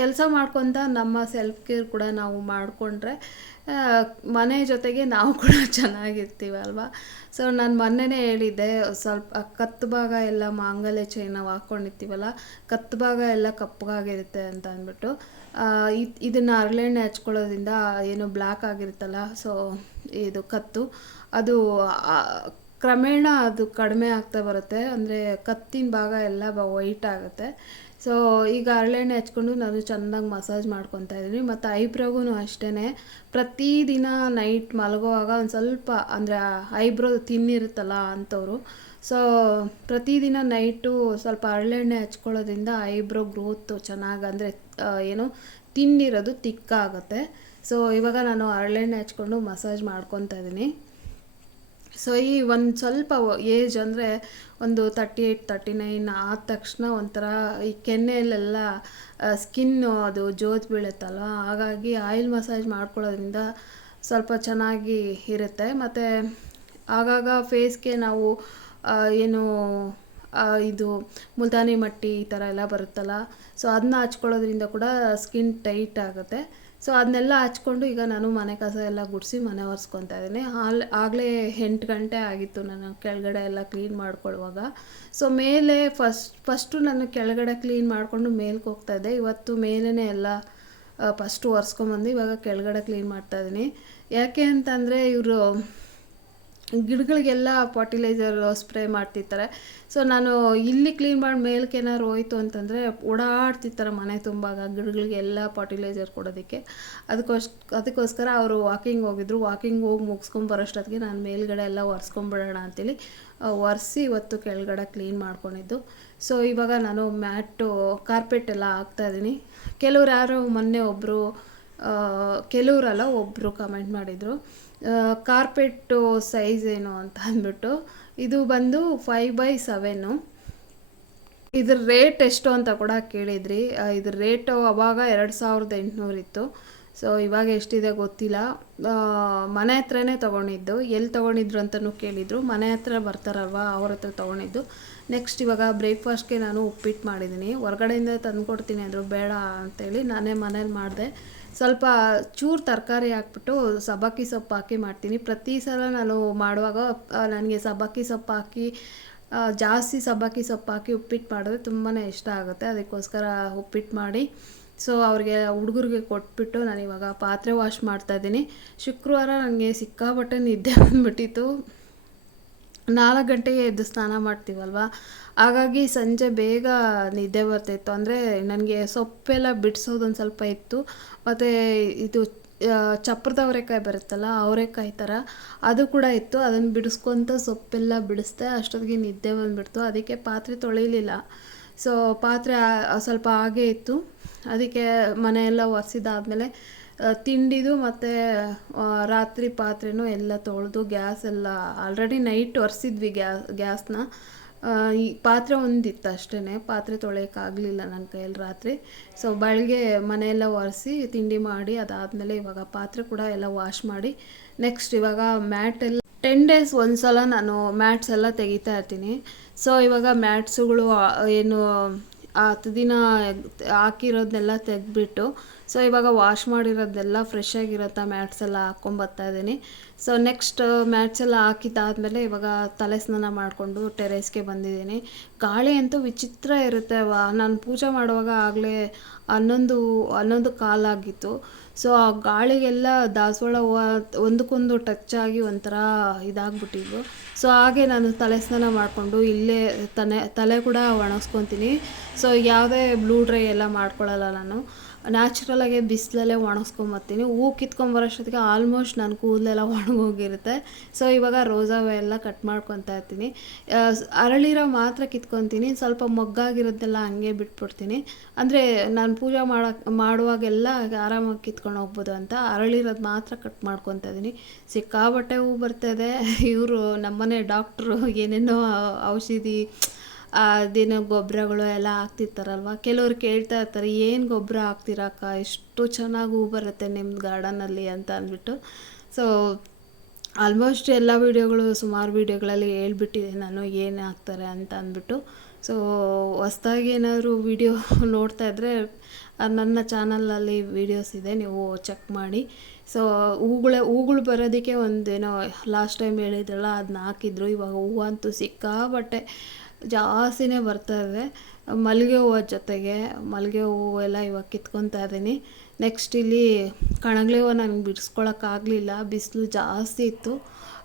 ಕೆಲಸ ಮಾಡ್ಕೊತ ನಮ್ಮ ಸೆಲ್ಫ್ ಕೇರ್ ಕೂಡ ನಾವು ಮಾಡಿಕೊಂಡ್ರೆ ಮನೆ ಜೊತೆಗೆ ನಾವು ಕೂಡ ಚೆನ್ನಾಗಿರ್ತೀವಲ್ವ ಸೊ ನಾನು ಮೊನ್ನೆನೇ ಹೇಳಿದ್ದೆ, ಸ್ವಲ್ಪ ಕತ್ತು ಭಾಗ ಎಲ್ಲ ಮಾಂಗಲ್ಯ ಚೈನ್ ನಾವು ಹಾಕ್ಕೊಂಡಿರ್ತೀವಲ್ಲ ಕತ್ತು ಭಾಗ ಎಲ್ಲ ಕಪ್ಪಗಾಗಿರುತ್ತೆ ಅಂತ ಅಂದ್ಬಿಟ್ಟು ಇದನ್ನು ಹರಳೆಣ್ಣೆ ಹಚ್ಕೊಳ್ಳೋದ್ರಿಂದ ಏನು ಬ್ಲ್ಯಾಕ್ ಆಗಿರುತ್ತಲ್ಲ ಸೊ ಇದು ಕತ್ತು, ಅದು ಕ್ರಮೇಣ ಅದು ಕಡಿಮೆ ಆಗ್ತಾ ಬರುತ್ತೆ. ಅಂದರೆ ಕತ್ತಿನ ಭಾಗ ಎಲ್ಲ ವೈಟ್ ಆಗುತ್ತೆ. ಸೊ ಈಗ ಹರಳೆಣ್ಣೆ ಹಚ್ಕೊಂಡು ನಾನು ಚೆಂದಾಗಿ ಮಸಾಜ್ ಮಾಡ್ಕೊತಾ ಇದ್ದೀನಿ. ಮತ್ತು ಐಬ್ರೋಗೂ ಅಷ್ಟೇ ಪ್ರತಿದಿನ ನೈಟ್ ಮಲಗುವಾಗ ಒಂದು ಸ್ವಲ್ಪ, ಅಂದರೆ ಐಬ್ರೋ ತಿನ್ನಿರುತ್ತಲ್ಲ ಅಂಥವ್ರು ಸೊ ಪ್ರತಿದಿನ ನೈಟು ಸ್ವಲ್ಪ ಹರಳೆಣ್ಣೆ ಹಚ್ಕೊಳ್ಳೋದ್ರಿಂದ ಐಬ್ರೋ ಗ್ರೋತ್ ಚೆನ್ನಾಗಿ, ಅಂದರೆ ಏನು ತಿನ್ನಿರೋದು ತಿಕ್ಕಾಗುತ್ತೆ. ಸೊ ಇವಾಗ ನಾನು ಹರಳೆಣ್ಣೆ ಹಚ್ಕೊಂಡು ಮಸಾಜ್ ಮಾಡ್ಕೊತಾ ಇದ್ದೀನಿ. ಸೊ ಈ ಒಂದು ಸ್ವಲ್ಪ ಏಜ್ ಅಂದರೆ ಒಂದು ತರ್ಟಿ ಏಯ್ಟ್ ತರ್ಟಿ ನೈನ್ ಆದ ತಕ್ಷಣ ಒಂಥರ ಈ ಕೆನ್ನೆಯಲ್ಲೆಲ್ಲ ಸ್ಕಿನ್ನು ಅದು ಜೋತ್ ಬೀಳುತ್ತಲ್ವ? ಹಾಗಾಗಿ ಆಯಿಲ್ ಮಸಾಜ್ ಮಾಡ್ಕೊಳ್ಳೋದ್ರಿಂದ ಸ್ವಲ್ಪ ಚೆನ್ನಾಗಿ ಇರುತ್ತೆ. ಮತ್ತು ಆಗಾಗ ಫೇಸ್ಗೆ ನಾವು ಏನು ಇದು ಮುಲ್ತಾನಿ ಮಟ್ಟಿ ಈ ಥರ ಎಲ್ಲ ಬರುತ್ತಲ್ಲ? ಸೊ ಅದನ್ನ ಹಚ್ಕೊಳ್ಳೋದ್ರಿಂದ ಕೂಡ ಸ್ಕಿನ್ ಟೈಟ್ ಆಗುತ್ತೆ. ಸೊ ಅದನ್ನೆಲ್ಲ ಹಚ್ಕೊಂಡು ಈಗ ನಾನು ಮನೆ ಕಸ ಎಲ್ಲ ಗುಡಿಸಿ ಮನೆ ಒರೆಸ್ಕೊತಾ ಇದ್ದೀನಿ. ಹಾಲ್, ಆಗಲೇ ಎಂಟು ಗಂಟೆ ಆಗಿತ್ತು ನಾನು ಕೆಳಗಡೆ ಎಲ್ಲ ಕ್ಲೀನ್ ಮಾಡ್ಕೊಳ್ಳುವಾಗ. ಸೊ ಮೇಲೆ ಫಸ್ಟ್ ಫಸ್ಟು ನಾನು ಕೆಳಗಡೆ ಕ್ಲೀನ್ ಮಾಡಿಕೊಂಡು ಮೇಲ್ಗೆ ಹೋಗ್ತಾ ಇದ್ದೆ. ಇವತ್ತು ಮೇಲೇ ಎಲ್ಲ ಫಸ್ಟು ಒರೆಸ್ಕೊಂಬಂದು ಇವಾಗ ಕೆಳಗಡೆ ಕ್ಲೀನ್ ಮಾಡ್ತಾ ಇದ್ದೀನಿ. ಯಾಕೆ ಅಂತಂದರೆ ಇವರು ಗಿಡಗಳಿಗೆಲ್ಲ ಫರ್ಟಿಲೈಸರ್ ಸ್ಪ್ರೇ ಮಾಡ್ತಿರ್ತಾರೆ. ಸೊ ನಾನು ಇಲ್ಲಿ ಕ್ಲೀನ್ ಮಾಡಿ ಮೇಲಕ್ಕೆ ಏನಾದ್ರು ಹೋಯ್ತು ಅಂತಂದರೆ ಓಡಾಡ್ತಿರ್ತಾರೆ ಮನೆ ತುಂಬಾಗ ಗಿಡಗಳಿಗೆಲ್ಲ ಫರ್ಟಿಲೈಸರ್ ಕೊಡೋದಕ್ಕೆ. ಅದಕ್ಕೋಸ್, ಅದಕ್ಕೋಸ್ಕರ ಅವರು ವಾಕಿಂಗ್ ಹೋಗಿದ್ರು. ವಾಕಿಂಗ್ ಹೋಗಿ ಮುಗಿಸ್ಕೊಂಬರೋಷ್ಟೊತ್ತಿಗೆ ನಾನು ಮೇಲ್ಗಡೆ ಎಲ್ಲ ಒರೆಸ್ಕೊಂಬಿಡೋಣ ಅಂತೇಳಿ ಒರೆಸಿ ಇವತ್ತು ಕೆಳಗಡೆ ಕ್ಲೀನ್ ಮಾಡ್ಕೊಂಡಿದ್ದು. ಸೊ ಇವಾಗ ನಾನು ಮ್ಯಾಟು ಕಾರ್ಪೆಟ್ ಎಲ್ಲ ಹಾಕ್ತಾಯಿದ್ದೀನಿ ಕೆಲವ್ರು ಯಾರು ಮೊನ್ನೆ ಒಬ್ಬರು ಕೆಲವರಲ್ಲ ಒಬ್ಬರು ಕಮೆಂಟ್ ಮಾಡಿದರು. ಕಾರ್ಪೆಟ್ಟು ಸೈಜ್ ಏನು ಅಂತ ಅಂದ್ಬಿಟ್ಟು, ಇದು ಬಂದು ಫೈವ್ ಬೈ ಸೆವೆನು ಇದ್ರ ರೇಟ್ ಎಷ್ಟು ಅಂತ ಕೂಡ ಕೇಳಿದ್ರಿ. ಇದ್ರ ರೇಟು ಅವಾಗ ಎರಡು ಸಾವಿರದ ಎಂಟುನೂರು ಇತ್ತು. ಸೊ ಇವಾಗ ಎಷ್ಟಿದೆ ಗೊತ್ತಿಲ್ಲ. ಮನೆ ಹತ್ರನೇ ತೊಗೊಂಡಿದ್ದು. ಎಲ್ಲಿ ತೊಗೊಂಡಿದ್ರು ಅಂತಲೂ ಕೇಳಿದರು. ಮನೆ ಹತ್ರ ಬರ್ತಾರಲ್ವ, ಅವ್ರ ಹತ್ರ ತೊಗೊಂಡಿದ್ದು. ನೆಕ್ಸ್ಟ್ ಇವಾಗ ಬ್ರೇಕ್ಫಾಸ್ಟ್ಗೆ ನಾನು ಉಪ್ಪಿಟ್ಟು ಮಾಡಿದ್ದೀನಿ. ಹೊರಗಡೆಯಿಂದ ತಂದು ಕೊಡ್ತೀನಿ ಅಂದರು, ಬೇಡ ಅಂತೇಳಿ ನಾನೇ ಮನೇಲಿ ಮಾಡಿದೆ. ಸ್ವಲ್ಪ ಚೂರು ತರಕಾರಿ ಹಾಕ್ಬಿಟ್ಟು ಸಬ್ಬಕ್ಕಿ ಸೊಪ್ಪು ಹಾಕಿ ಮಾಡ್ತೀನಿ. ಪ್ರತಿ ಸಲ ನಾನು ಮಾಡುವಾಗ ನನಗೆ ಸಬ್ಬಕ್ಕಿ ಸೊಪ್ಪು ಹಾಕಿ ಜಾಸ್ತಿ ಸಬ್ಬಕ್ಕಿ ಸೊಪ್ಪು ಹಾಕಿ ಉಪ್ಪಿಟ್ಟು ಮಾಡಿದ್ರೆ ತುಂಬಾ ಇಷ್ಟ ಆಗುತ್ತೆ. ಅದಕ್ಕೋಸ್ಕರ ಉಪ್ಪಿಟ್ಟು ಮಾಡಿ, ಸೊ, ಅವ್ರಿಗೆ ಹುಡುಗರಿಗೆ ಕೊಟ್ಬಿಟ್ಟು ನಾನು ಇವಾಗ ಪಾತ್ರೆ ವಾಶ್ ಮಾಡ್ತಾಯಿದ್ದೀನಿ ಶುಕ್ರವಾರ ನನಗೆ ಸಿಕ್ಕಾಪಟ್ಟೆ ನಿದ್ದೆ ಬಂದ್ಬಿಟ್ಟಿತ್ತು. ನಾಲ್ಕು ಗಂಟೆಗೆ ಎದ್ದು ಸ್ನಾನ ಮಾಡ್ತೀವಲ್ವ? ಹಾಗಾಗಿ ಸಂಜೆ ಬೇಗ ನಿದ್ದೆ ಬರ್ತಾಯಿತ್ತು ಅಂದರೆ ನನಗೆ ಸೊಪ್ಪೆಲ್ಲ ಬಿಡಿಸೋದೊಂದು ಸ್ವಲ್ಪ ಇತ್ತು. ಮತ್ತು ಇದು ಚಪ್ರದ ಅವರೆಕಾಯಿ ಬರುತ್ತಲ್ಲ ಅವರೆಕಾಯಿ ಥರ ಅದು ಕೂಡ ಇತ್ತು. ಅದನ್ನು ಬಿಡಿಸ್ಕೊತ ಸೊಪ್ಪೆಲ್ಲ ಬಿಡಿಸ್ದೆ ಅಷ್ಟೊತ್ತಿಗೆ ನಿದ್ದೆ ಬಂದುಬಿಡ್ತು. ಅದಕ್ಕೆ ಪಾತ್ರೆ ತೊಳಿಲಿಲ್ಲ ಸೊ ಪಾತ್ರೆ ಸ್ವಲ್ಪ ಹಾಗೆ ಇತ್ತು. ಅದಕ್ಕೆ ಮನೆಯೆಲ್ಲ ಒರೆಸಿದಾದ್ಮೇಲೆ ತಿಂಡಿದು ಮತ್ತು ರಾತ್ರಿ ಪಾತ್ರೆನೂ ಎಲ್ಲ ತೊಳೆದು ಗ್ಯಾಸ್ ಎಲ್ಲ ಆಲ್ರೆಡಿ ನೈಟ್ ಒರೆಸಿದ್ವಿ ಗ್ಯಾ, ಗ್ಯಾಸ್ನ. ಈ ಪಾತ್ರೆ ಒಂದಿತ್ತು ಅಷ್ಟೇ ಪಾತ್ರೆ ತೊಳೆಯೋಕ್ಕಾಗಲಿಲ್ಲ ನನ್ನ ಕೈಯಲ್ಲಿ ರಾತ್ರಿ. ಸೊ ಬೆಳಗ್ಗೆ ಮನೆಯೆಲ್ಲ ಒರೆಸಿ ತಿಂಡಿ ಮಾಡಿ, ಅದಾದಮೇಲೆ ಇವಾಗ ಪಾತ್ರೆ ಕೂಡ ಎಲ್ಲ ವಾಶ್ ಮಾಡಿ ನೆಕ್ಸ್ಟ್ ಇವಾಗ ಮ್ಯಾಟ್ ಎಲ್ಲ ಟೆನ್ ಡೇಸ್ ಒಂದ್ಸಲ ನಾನು ಮ್ಯಾಟ್ಸ್ ಎಲ್ಲ ತೆಗಿತಾ ಇರ್ತೀನಿ. ಸೊ ಇವಾಗ ಮ್ಯಾಟ್ಸುಗಳು ಏನು ಹತ್ತು ದಿನ ಹಾಕಿರೋದನ್ನೆಲ್ಲ ತೆಗೆದ್ಬಿಟ್ಟು ಸೊ ಇವಾಗ ವಾಶ್ ಮಾಡಿರೋದೆಲ್ಲ ಫ್ರೆಶ್ ಆಗಿರೋಂಥ ಮ್ಯಾಟ್ಸ್ ಎಲ್ಲ ಹಾಕ್ಕೊಂಬರ್ತಾ ಇದ್ದೀನಿ. ಸೊ ನೆಕ್ಸ್ಟ್ ಮ್ಯಾಟ್ಸ್ ಎಲ್ಲ ಹಾಕಿದ್ದಾದ್ಮೇಲೆ ಇವಾಗ ತಲೆ ಸ್ನಾನ ಮಾಡಿಕೊಂಡು ಟೆರೇಸ್ಗೆ ಬಂದಿದ್ದೀನಿ. ಗಾಳಿ ಅಂತೂ ವಿಚಿತ್ರ ಇರುತ್ತೆ ನಾನು ಪೂಜೆ ಮಾಡುವಾಗ ಆಗಲೇ ಹನ್ನೊಂದು ಹನ್ನೊಂದು ಕಾಲಾಗಿತ್ತು ಸೊ ಆ ಗಾಳಿಗೆಲ್ಲ ದಾಸವಾಳ ಒಂದಕ್ಕೊಂದು ಟಚ್ ಆಗಿ ಒಂಥರ ಇದಾಗ್ಬಿಟ್ಟಿದ್ವು ಸೊ ಹಾಗೆ ನಾನು ತಲೆ ಸ್ನಾನ ಮಾಡಿಕೊಂಡು ಇಲ್ಲೇ ತಲೆ ತಲೆ ಕೂಡ ಒಣಗಿಸ್ಕೊತೀನಿ. ಸೊ ಯಾವುದೇ ಬ್ಲೂ ಡ್ರೈ ಎಲ್ಲ ಮಾಡ್ಕೊಳ್ಳಲ್ಲ ನಾನು. ನ್ಯಾಚುರಲಾಗೆ ಬಿಸಿಲಲ್ಲೇ ಒಣಗಿಸ್ಕೊಂಬರ್ತೀನಿ ಹೂ ಕಿತ್ಕೊಂಬರೋಷ್ಟೊತ್ತಿಗೆ ಆಲ್ಮೋಸ್ಟ್ ನನ್ನ ಕೂದಲೆಲ್ಲ ಒಣಗೋಗಿರುತ್ತೆ. ಸೊ ಇವಾಗ ರೋಸಾ ಹೂವು ಎಲ್ಲ ಕಟ್ ಮಾಡ್ಕೊತಾ ಇರ್ತೀನಿ. ಅರಳಿರೋ ಮಾತ್ರ ಕಿತ್ಕೊತೀನಿ. ಸ್ವಲ್ಪ ಮೊಗ್ಗಾಗಿರೋದೆಲ್ಲ ಹಂಗೆ ಬಿಟ್ಬಿಡ್ತೀನಿ. ಅಂದರೆ ನಾನು ಪೂಜೆ ಮಾಡೋಕೆ ಮಾಡುವಾಗೆಲ್ಲ ಆರಾಮಾಗಿ ಕಿತ್ಕೊಂಡು ಹೋಗ್ಬೋದು ಅಂತ. ಅರಳಿರೋದು ಮಾತ್ರ ಕಟ್ ಮಾಡ್ಕೊತಾ ಇದ್ದೀನಿ. ಸಿಕ್ಕಾಬಟ್ಟೆ ಹೂ ಇದೆ ಇವರು ನಮ್ಮನೆ ಡಾಕ್ಟ್ರು ಏನೇನೋ ಔಷಧಿ ಅದೇನೋ ಗೊಬ್ಬರಗಳು ಎಲ್ಲ ಹಾಕ್ತಿರ್ತಾರಲ್ವ? ಕೆಲವ್ರು ಕೇಳ್ತಾ ಇರ್ತಾರೆ, ಏನು ಗೊಬ್ಬರ ಹಾಕ್ತಿರಕ್ಕ ಎಷ್ಟು ಚೆನ್ನಾಗಿ ಹೂ ಬರುತ್ತೆ ನಿಮ್ಮ ಗಾರ್ಡನಲ್ಲಿ? ಅಂತ ಅಂದ್ಬಿಟ್ಟು. ಸೊ ಆಲ್ಮೋಸ್ಟ್ ಎಲ್ಲ ವೀಡಿಯೋಗಳು ಸುಮಾರು ವೀಡಿಯೋಗಳಲ್ಲಿ ಹೇಳ್ಬಿಟ್ಟಿದೆ ನಾನು ಏನು ಹಾಕ್ತಾರೆ ಅಂತ ಅಂದ್ಬಿಟ್ಟು. ಸೊ ಹೊಸ್ದಾಗಿ ಏನಾದರೂ ವೀಡಿಯೋ ನೋಡ್ತಾ ಇದ್ದರೆ ನನ್ನ ಚಾನಲಲ್ಲಿ ವೀಡಿಯೋಸ್ ಇದೆ, ನೀವು ಚೆಕ್ ಮಾಡಿ. ಸೊ ಹೂಗಳ, ಹೂಗಳು ಬರೋದಕ್ಕೆ ಒಂದೇನೋ ಲಾಸ್ಟ್ ಟೈಮ್ ಹೇಳಿದ್ರಲ್ಲ ಅದನ್ನ ಹಾಕಿದ್ರು, ಇವಾಗ ಹೂವಂತೂ ಸಿಕ್ಕಾಬಟ್ಟೆ ಜಾಸ್ತಿನೇ ಬರ್ತಾ ಇದೆ. ಮಲ್ಲಿಗೆ ಹೂವು ಜೊತೆಗೆ ಮಲ್ಲಿಗೆ ಹೂವು ಎಲ್ಲ ಇವಾಗ ಕಿತ್ಕೊತಾ ಇದ್ದೀನಿ. ನೆಕ್ಸ್ಟ್ ಇಲ್ಲಿ ಕಣಗ್ಲೆ ಹೂವು ನನಗೆ ಬಿಡಿಸ್ಕೊಳಕ್ಕಾಗಲಿಲ್ಲ ಬಿಸಿಲು ಜಾಸ್ತಿ ಇತ್ತು.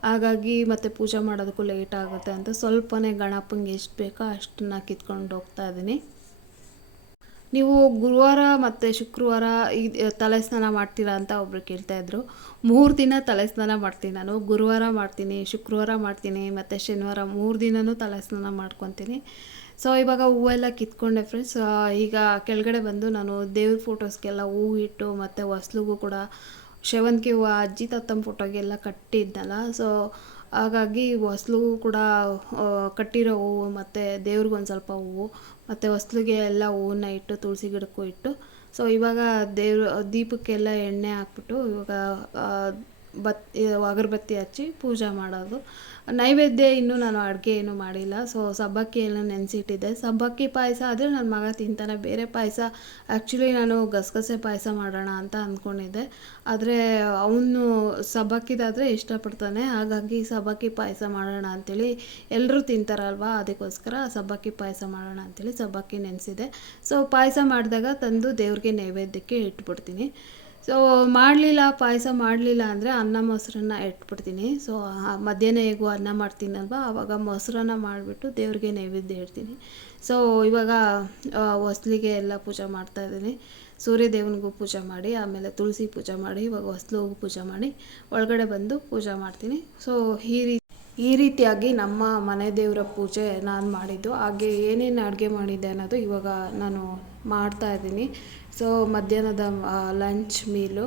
ಹಾಗಾಗಿ ಮತ್ತೆ ಪೂಜೆ ಮಾಡೋದಕ್ಕೂ ಲೇಟ್ ಆಗುತ್ತೆ ಅಂತ. ಸ್ವಲ್ಪನೇ ಗಣಪಂಗೆ ಎಷ್ಟು ಬೇಕೋ ಅಷ್ಟನ್ನು ಕಿತ್ಕೊಂಡು ಹೋಗ್ತಾ ಇದ್ದೀನಿ. ನೀವು ಗುರುವಾರ ಮತ್ತು ಶುಕ್ರವಾರ ಈ ತಲೆ ಸ್ನಾನ ಮಾಡ್ತೀರಾ ಅಂತ ಒಬ್ರು ಕೇಳ್ತಾ ಇದ್ರು. ಮೂರು ದಿನ ತಲೆ ಸ್ನಾನ ಮಾಡ್ತೀನಿ ನಾನು. ಗುರುವಾರ ಮಾಡ್ತೀನಿ, ಶುಕ್ರವಾರ ಮಾಡ್ತೀನಿ, ಮತ್ತು ಶನಿವಾರ ಮೂರು ದಿನವೂ ತಲೆ ಸ್ನಾನ ಮಾಡ್ಕೊತೀನಿ. ಸೊ ಇವಾಗ ಹೂವೆಲ್ಲ ಕಿತ್ಕೊಂಡೆ ಫ್ರೆಂಡ್ಸ್ ಈಗ ಕೆಳಗಡೆ ಬಂದು ನಾನು ದೇವ್ರ ಫೋಟೋಸ್ಗೆಲ್ಲ ಹೂವು ಇಟ್ಟು ಮತ್ತು ಹೊಸ್ಲಿಗೂ ಕೂಡ ಸೇವಂತಿಗೆ ಹೂವು, ಅಜ್ಜಿ ತಾತಮ್ಮ ಫೋಟೋಗೆಲ್ಲ ಕಟ್ಟಿದ್ದಲ್ಲ ಸೊ ಹಾಗಾಗಿ ಹೊಸ್ಲಿಗೂ ಕೂಡ ಕಟ್ಟಿರೋ ಹೂವು ಮತ್ತು ದೇವ್ರಿಗೆ ಒಂದು ಸ್ವಲ್ಪ ಹೂವು ಮತ್ತು ಹೊಸ್ಲಿಗೆ ಎಲ್ಲ ಹೂವನ್ನ ಇಟ್ಟು, ತುಳಸಿ ಗಿಡಕ್ಕೂ ಇಟ್ಟು ಸೊ ಇವಾಗ ದೇವ್ರ ದೀಪಕ್ಕೆಲ್ಲ ಎಣ್ಣೆ ಹಾಕ್ಬಿಟ್ಟು ಇವಾಗ ಬತ್ ಅಗರಬತ್ತಿ ಹಚ್ಚಿ ಪೂಜೆ ಮಾಡೋದು. ನೈವೇದ್ಯ ಇನ್ನೂ ನಾನು ಅಡುಗೆ ಏನೂ ಮಾಡಿಲ್ಲ. ಸೊ ಸಬ್ಬಕ್ಕಿ ಎಲ್ಲ ನೆನೆಸಿಟ್ಟಿದ್ದೆ. ಸಬ್ಬಕ್ಕಿ ಪಾಯಸ ಆದರೆ ನನ್ನ ಮಗ ತಿಂತಾನೆ. ಬೇರೆ ಪಾಯಸ ಆ್ಯಕ್ಚುಲಿ ನಾನು ಗಸಗಸೆ ಪಾಯಸ ಮಾಡೋಣ ಅಂತ ಅಂದ್ಕೊಂಡಿದ್ದೆ ಆದರೆ ಅವನು ಸಬ್ಬಕ್ಕಿದಾದರೆ ಇಷ್ಟಪಡ್ತಾನೆ. ಹಾಗಾಗಿ ಸಬ್ಬಕ್ಕಿ ಪಾಯಸ ಮಾಡೋಣ ಅಂಥೇಳಿ ಎಲ್ಲರೂ ತಿಂತಾರಲ್ವ? ಅದಕ್ಕೋಸ್ಕರ ಸಬ್ಬಕ್ಕಿ ಪಾಯಸ ಮಾಡೋಣ ಅಂಥೇಳಿ ಸಬ್ಬಕ್ಕಿ ನೆನೆಸಿದೆ. ಸೊ ಪಾಯಸ ಮಾಡಿದಾಗ ತಂದು ದೇವ್ರಿಗೆ ನೈವೇದ್ಯಕ್ಕೆ ಇಟ್ಬಿಡ್ತೀನಿ. ಸೊ ಮಾಡಲಿಲ್ಲ, ಪಾಯಸ ಮಾಡಲಿಲ್ಲ ಅಂದರೆ ಅನ್ನ ಮೊಸರನ್ನ ಇಟ್ಬಿಡ್ತೀನಿ ಸೊ ಮಧ್ಯಾಹ್ನ ಹೇಗೂ ಅನ್ನ ಮಾಡ್ತೀನಲ್ವ ಆವಾಗ ಮೊಸರನ್ನ ಮಾಡಿಬಿಟ್ಟು ದೇವ್ರಿಗೆ ನೈವೇದ್ಯ ಇಡ್ತೀನಿ ಸೊ ಇವಾಗ ಹೊಸ್ಲಿಗೆ ಎಲ್ಲ ಪೂಜೆ ಮಾಡ್ತಾಯಿದ್ದೀನಿ ಸೂರ್ಯದೇವನಿಗೂ ಪೂಜೆ ಮಾಡಿ, ಆಮೇಲೆ ತುಳಸಿ ಪೂಜೆ ಮಾಡಿ, ಇವಾಗ ಹೊಸ್ಲಿಗೂ ಪೂಜೆ ಮಾಡಿ, ಒಳಗಡೆ ಬಂದು ಪೂಜೆ ಮಾಡ್ತೀನಿ. ಸೊ ಈ ರೀತಿ ಈ ರೀತಿಯಾಗಿ ನಮ್ಮ ಮನೆ ದೇವರ ಪೂಜೆ ನಾನು ಮಾಡಿದ್ದು. ಹಾಗೆ ಏನೇನು ಅಡುಗೆ ಮಾಡಿದ್ದೆ ಅನ್ನೋದು ಇವಾಗ ನಾನು ಮಾಡ್ತಾ ಇದ್ದೀನಿ. ಸೊ ಮಧ್ಯಾಹ್ನದ ಲಂಚ್ ಮೀಲು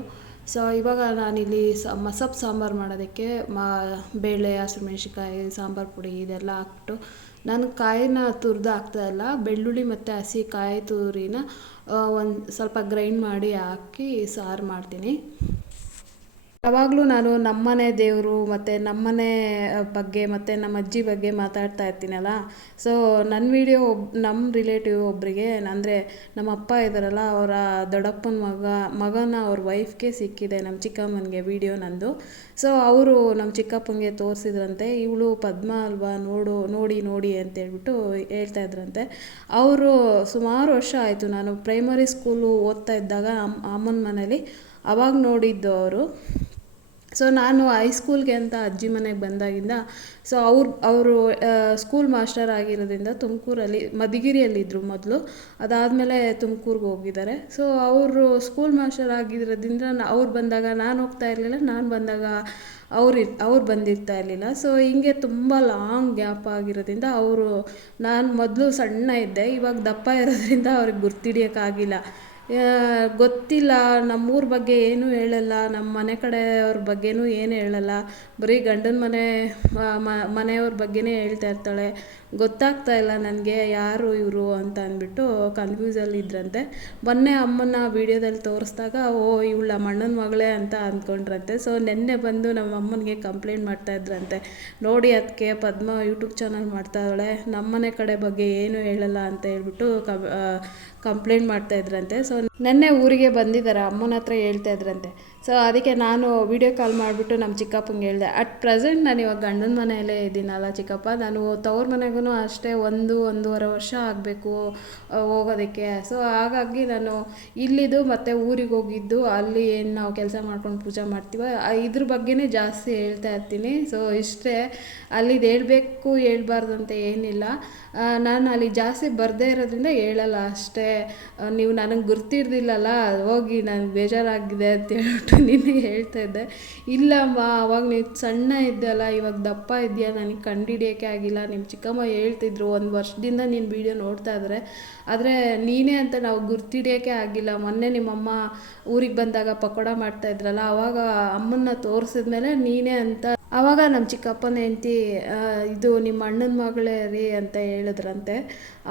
ಸೊ ಇವಾಗ ನಾನಿಲ್ಲಿ ಸ ಮಸಪ್ ಸಾಂಬಾರು ಮಾಡೋದಕ್ಕೆ ಮಾ, ಬೇಳೆ ಹಸಿಮೆಣ್ಸಿಕಾಯಿ ಸಾಂಬಾರು ಪುಡಿ ಇದೆಲ್ಲ ಹಾಕ್ಬಿಟ್ಟು ನಾನು ಕಾಯಿನ ತುರಿದು ಹಾಕ್ತಾಯಿಲ್ಲ ಬೆಳ್ಳುಳ್ಳಿ ಮತ್ತು ಹಸಿ ಕಾಯಿ ತುರಿನ ಒಂದು ಸ್ವಲ್ಪ ಗ್ರೈಂಡ್ ಮಾಡಿ ಹಾಕಿ ಸಾರು ಮಾಡ್ತೀನಿ. ಯಾವಾಗಲೂ ನಾನು ನಮ್ಮನೆ ದೇವರು ಮತ್ತು ನಮ್ಮನೆ ಬಗ್ಗೆ ಮತ್ತು ನಮ್ಮ ಅಜ್ಜಿ ಬಗ್ಗೆ ಮಾತಾಡ್ತಾ ಇರ್ತೀನಲ್ಲ. ಸೊ ನನ್ನ ವಿಡಿಯೋ ಒಬ್ ನಮ್ಮ ರಿಲೇಟಿವ್ ಒಬ್ಬರಿಗೆ ಅಂದರೆ ನಮ್ಮ ಅಪ್ಪ ಇದ್ದಾರಲ್ಲ, ಅವರ ದೊಡ್ಡಪ್ಪನ ಮಗ, ಮಗನ ಅವ್ರ ವೈಫ್ಗೆ ಸಿಕ್ಕಿದೆ ನಮ್ಮ ಚಿಕ್ಕಮ್ಮನಿಗೆ ವಿಡಿಯೋ ನಂದು. ಸೊ ಅವರು ನಮ್ಮ ಚಿಕ್ಕಪ್ಪನಿಗೆ ತೋರಿಸಿದ್ರಂತೆ, ಇವಳು ಪದ್ಮ ಅಲ್ವಾ, ನೋಡು, ನೋಡಿ ನೋಡಿ ಅಂತ ಹೇಳ್ಬಿಟ್ಟು ಹೇಳ್ತಾ ಇದ್ರಂತೆ. ಅವರು ಸುಮಾರು ವರ್ಷ ಆಯಿತು, ನಾನು ಪ್ರೈಮರಿ ಸ್ಕೂಲು ಓದ್ತಾ ಇದ್ದಾಗ ಅಮ್ಮ ಅಮ್ಮನ ಮನೇಲಿ, ಅವಾಗ ನೋಡಿದ್ದು ಅವರು. ಸೊ ನಾನು ಹೈಸ್ಕೂಲ್ಗೆ ಅಂತ ಅಜ್ಜಿ ಮನೆಗೆ ಬಂದಾಗಿಂದ ಸೊ ಅವ್ರು, ಅವರು ಸ್ಕೂಲ್ ಮಾಸ್ಟರ್ ಆಗಿರೋದ್ರಿಂದ ತುಮಕೂರಲ್ಲಿ ಮಧುಗಿರಿಯಲ್ಲಿದ್ದರು ಮೊದಲು. ಅದಾದಮೇಲೆ ತುಮಕೂರ್ಗೆ ಹೋಗಿದ್ದಾರೆ. ಸೊ ಅವರು ಸ್ಕೂಲ್ ಮಾಸ್ಟರ್ ಆಗಿರೋದ್ರಿಂದ ಅವ್ರು ಬಂದಾಗ ನಾನು ಹೋಗ್ತಾ ಇರಲಿಲ್ಲ, ನಾನು ಬಂದಾಗ ಅವ್ರು ಅವ್ರು ಬಂದಿರ್ತಾ ಇರಲಿಲ್ಲ. ಸೊ ಹಿಂಗೆ ತುಂಬ ಲಾಂಗ್ ಗ್ಯಾಪ್ ಆಗಿರೋದ್ರಿಂದ ಅವರು, ನಾನು ಮೊದಲು ಸಣ್ಣ ಇದ್ದೆ, ಇವಾಗ ದಪ್ಪ ಇರೋದ್ರಿಂದ ಅವ್ರಿಗೆ ಗುರ್ತಿಡಿಯೋಕ್ಕಾಗಿಲ್ಲ ಗೊತ್ತಿಲ್ಲ. ನಮ್ಮೂರ ಬಗ್ಗೆ ಏನೂ ಹೇಳಲ್ಲ. ನಮ್ಮ ಮನೆ ಕಡೆಯವ್ರ ಬಗ್ಗೆಯೂ ಏನು ಹೇಳಲ್ಲ. ಬರೀ ಗಂಡನ ಮನೆ ಮನೆಯವ್ರ ಬಗ್ಗೆನೇ ಹೇಳ್ತಾ ಇರ್ತಾಳೆ. ಗೊತ್ತಾಗ್ತಾ ಇಲ್ಲ ನನಗೆ ಯಾರು ಇವರು ಅಂತ ಅಂದ್ಬಿಟ್ಟು ಕನ್ಫ್ಯೂಸಲ್ಲಿ ಇದ್ರಂತೆ. ಮೊನ್ನೆ ಅಮ್ಮನ ವೀಡಿಯೋದಲ್ಲಿ ತೋರಿಸ್ದಾಗ, ಓ, ಇವಳು ನಮ್ಮ ಅಣ್ಣನ ಮಗಳೇ ಅಂತ ಅಂದ್ಕೊಂಡ್ರಂತೆ. ಸೊ ನಿನ್ನೆ ಬಂದು ನಮ್ಮ ಅಮ್ಮನಿಗೆ ಕಂಪ್ಲೇಂಟ್ ಮಾಡ್ತಾ ಇದ್ರಂತೆ. ನೋಡಿ ಅದಕ್ಕೆ ಪದ್ಮ ಯೂಟ್ಯೂಬ್ ಚಾನಲ್ ಮಾಡ್ತಾ ಇದ್ದಾಳೆ. ನಮ್ಮನೆ ಕಡೆ ಬಗ್ಗೆ ಏನು ಹೇಳಲ್ಲ ಅಂತ ಹೇಳ್ಬಿಟ್ಟು ಕಂಪ್ಲೇಂಟ್ ಮಾಡ್ತಾ ಇದ್ರಂತೆ. ಸೊ ನೆನ್ನೆ ಊರಿಗೆ ಬಂದಿದ್ದಾರೆ, ಅಮ್ಮನ ಹತ್ರ ಹೇಳ್ತಾ ಇದ್ರಂತೆ. ಸೊ ಅದಕ್ಕೆ ನಾನು ವೀಡಿಯೋ ಕಾಲ್ ಮಾಡಿಬಿಟ್ಟು ನಮ್ಮ ಚಿಕ್ಕಪ್ಪಂಗೆ ಹೇಳಿದೆ ಅಟ್ ಪ್ರೆಸೆಂಟ್ ನಾನು ಇವಾಗ ಗಂಡನ ಮನೆಯಲ್ಲೇ ಇದ್ದೀನಲ್ಲ ಚಿಕ್ಕಪ್ಪ, ನಾನು ತವ್ರ ಮನೆಗೂ ಅಷ್ಟೇ ಒಂದು, ಒಂದೂವರೆ ವರ್ಷ ಆಗಬೇಕು ಹೋಗೋದಕ್ಕೆ. ಸೊ ಹಾಗಾಗಿ ನಾನು ಇಲ್ಲಿದ್ದು ಮತ್ತು ಊರಿಗೆ ಹೋಗಿದ್ದು, ಅಲ್ಲಿ ಏನು ನಾವು ಕೆಲಸ ಮಾಡ್ಕೊಂಡು ಪೂಜೆ ಮಾಡ್ತೀವೋ ಇದ್ರ ಬಗ್ಗೆನೇ ಜಾಸ್ತಿ ಹೇಳ್ತಾ ಇರ್ತೀನಿ. ಸೊ ಇಷ್ಟೇ, ಅಲ್ಲಿದು ಹೇಳ್ಬೇಕು ಹೇಳ್ಬಾರ್ದು ಅಂತ ಏನಿಲ್ಲ ನಾನು ಅಲ್ಲಿ ಜಾಸ್ತಿ ಬರದೇ ಇರೋದ್ರಿಂದ ಹೇಳಲ್ಲ ಅಷ್ಟೇ. ನೀವು ನನಗೆ ಗುರ್ತಿರ್ದಿಲ್ಲಲ್ಲ, ಹೋಗಿ ನನಗೆ ಬೇಜಾರಾಗಿದೆ ಅಂತ ಹೇಳ್ಬಿಟ್ಟು. ನಿನಗೆ ಹೇಳ್ತಾ ಇದ್ದೆ ಇಲ್ಲಮ್ಮ ಅವಾಗ ನೀವು ಸಣ್ಣ ಇದ್ದಲ್ಲ ಇವಾಗ ದಪ್ಪ ಇದೆಯಾ ನನಗೆ ಕಂಡುಹಿಡಿಯೋಕ್ಕೆ ಆಗಿಲ್ಲ ನಿಮ್ಮ ಚಿಕ್ಕಮ್ಮ ಹೇಳ್ತಿದ್ರು, ಒಂದು ವರ್ಷದಿಂದ ನೀನು ವೀಡಿಯೋ ನೋಡ್ತಾ ಇದ್ರೆ, ಆದರೆ ನೀನೇ ಅಂತ ನಾವು ಗುರ್ತಿಡಿಯೋಕ್ಕೆ ಆಗಿಲ್ಲ. ಮೊನ್ನೆ ನಿಮ್ಮಮ್ಮ ಊರಿಗೆ ಬಂದಾಗ ಪಕೋಡ ಮಾಡ್ತಾ ಇದ್ರಲ್ಲ, ಅವಾಗ ಅಮ್ಮನ್ನ ತೋರಿಸಿದ್ಮೇಲೆ ನೀನೇ ಅಂತ. ಆವಾಗ ನಮ್ಮ ಚಿಕ್ಕಪ್ಪನ ಹೆಂಡ್ತಿ ಇದು ನಿಮ್ಮ ಅಣ್ಣನ ಮಗಳೇ ರೀ ಅಂತ ಹೇಳಿದ್ರಂತೆ.